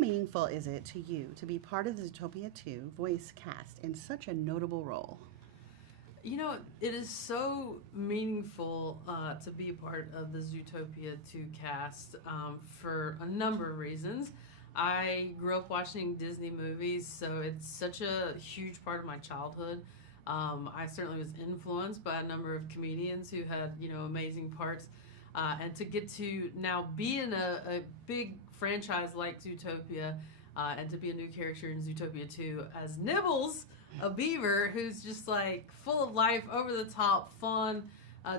meaningful is it to you to be part of the Zootopia 2 voice cast in such a notable role? You know, it is so meaningful to be a part of the Zootopia 2 cast for a number of reasons. I grew up watching Disney movies, so it's such a huge part of my childhood. I certainly was influenced by a number of comedians who had, amazing parts. And to get to now be in a big franchise like Zootopia and to be a new character in Zootopia 2 as Nibbles, a beaver who's just like full of life, over the top, fun.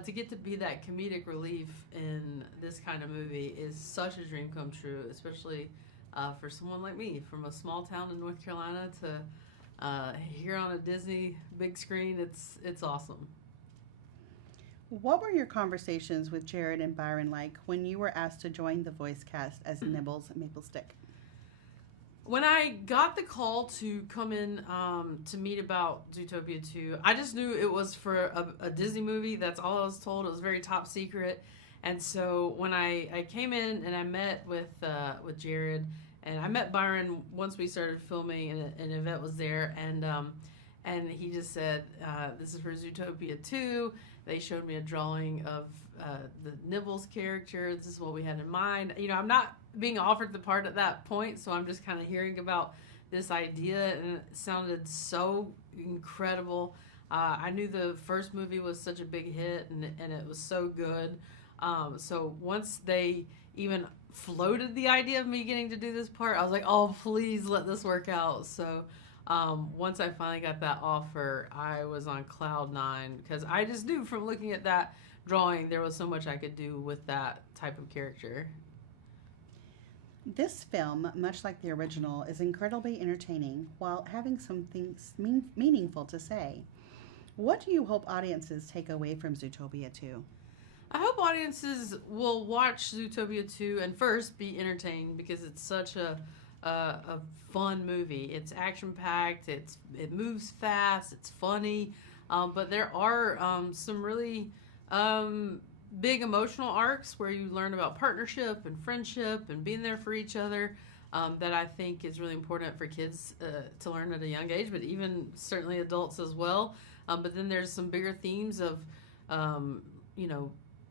To get to be that comedic relief in this kind of movie is such a dream come true, especially for someone like me from a small town in North Carolina to here on a Disney big screen. It's awesome. What were your conversations with Jared and Byron like when you were asked to join the voice cast as Nibbles Maple Stick? When I got the call to come in to meet about Zootopia 2, I just knew it was for a Disney movie. That's all I was told. It was very top secret. And so when I came in and I met with Jared, and I met Byron once we started filming, and Yvette was there, and he just said, this is for Zootopia 2. They showed me a drawing of the Nibbles character. This is what we had in mind. I'm not being offered the part at that point, so I'm just kind of hearing about this idea, and it sounded so incredible. I knew the first movie was such a big hit, and it was so good. So once they even floated the idea of me getting to do this part, I was like, oh, please let this work out. So once I finally got that offer, I was on cloud nine, because I just knew from looking at that drawing there was so much I could do with that type of character. This film, much like the original, is incredibly entertaining while having some things meaningful to say. What do you hope audiences take away from Zootopia 2? I hope audiences will watch Zootopia 2 and first be entertained, because it's such a fun movie. It's action packed. It moves fast. It's funny, but there are some really big emotional arcs where you learn about partnership and friendship and being there for each other. That I think is really important for kids to learn at a young age, but even certainly adults as well. But then there's some bigger themes of,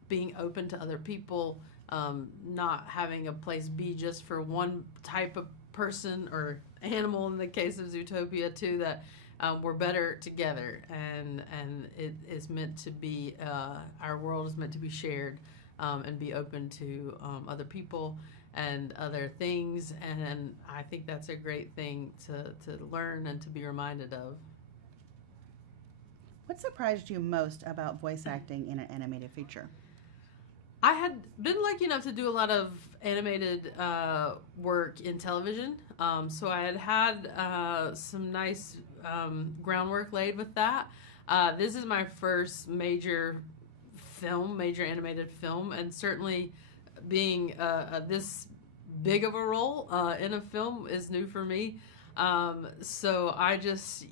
being open to other people, not having a place be just for one type of person or animal in the case of Zootopia 2, that we're better together, and it is meant to be, our world is meant to be shared and be open to other people and other things, and I think that's a great thing to learn and to be reminded of. What surprised you most about voice acting in an animated feature? I had been lucky enough to do a lot of animated work in television, so I had some nice groundwork laid with that. This is my first major animated film, and certainly being this big of a role in a film is new for me. So I just,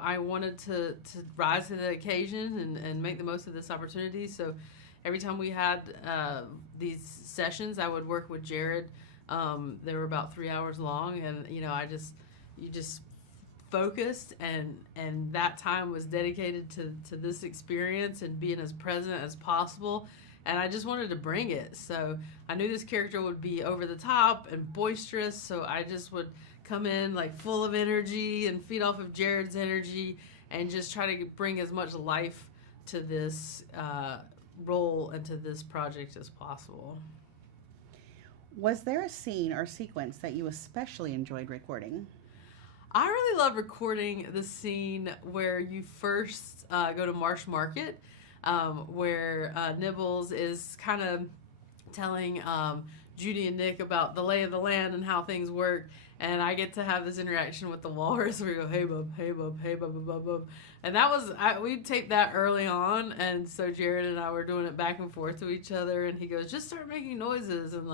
I wanted to rise to the occasion and make the most of this opportunity. So every time we had these sessions, I would work with Jared. They were about 3 hours long, and you just focused, and that time was dedicated to this experience and being as present as possible. And I just wanted to bring it. So I knew this character would be over the top and boisterous, so I just would come in like full of energy and feed off of Jared's energy and just try to bring as much life to this role and to this project as possible. Was there a scene or sequence that you especially enjoyed recording? I really love recording the scene where you first go to Marsh Market, where Nibbles is kind of telling Judy and Nick about the lay of the land and how things work, and I get to have this interaction with the walrus where we go, hey bub, hey bub, hey bub, bub, bub. And that was, we taped that early on, and so Jared and I were doing it back and forth to each other, and he goes, just start making noises, and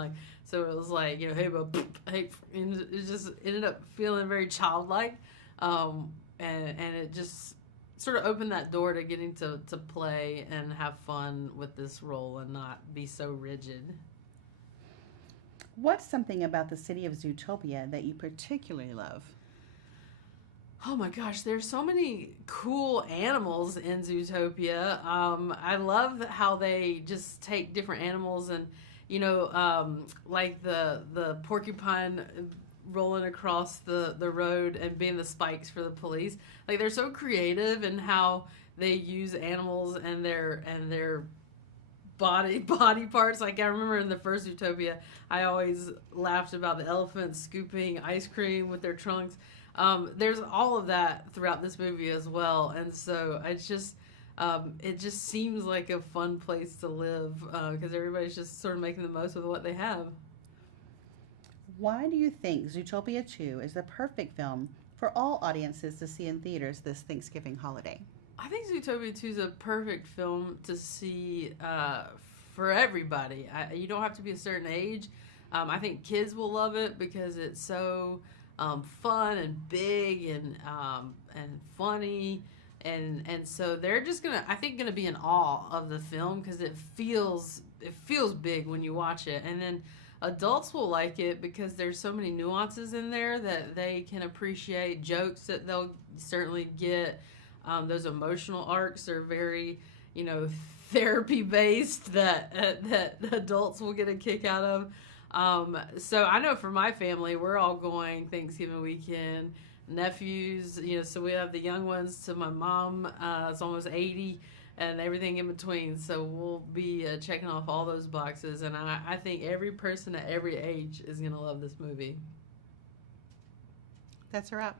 so it was like, hey bub, hey, and it just ended up feeling very childlike, and it just sort of opened that door to getting to play and have fun with this role and not be so rigid. What's something about the city of Zootopia that you particularly love? Oh my gosh, there's so many cool animals in Zootopia. I love how they just take different animals and, like the porcupine rolling across the road and being the spikes for the police. Like they're so creative in how they use animals and their body parts. Like I remember in the first Zootopia, I always laughed about the elephants scooping ice cream with their trunks. There's all of that throughout this movie as well, and so it just seems like a fun place to live because everybody's just sort of making the most of what they have. Why do you think Zootopia 2 is the perfect film for all audiences to see in theaters this Thanksgiving holiday? I think Zootopia 2 is a perfect film to see for everybody. You don't have to be a certain age. I think kids will love it because it's so fun and big and funny, and so they're just gonna be in awe of the film because it feels big when you watch it, and then adults will like it because there's so many nuances in there that they can appreciate, jokes that they'll certainly get. Those emotional arcs are very, therapy based that adults will get a kick out of. So I know for my family, we're all going Thanksgiving weekend. Nephews, so we have the young ones to my mom. It's almost 80, and everything in between. So we'll be checking off all those boxes, and I think every person at every age is gonna love this movie. That's a wrap.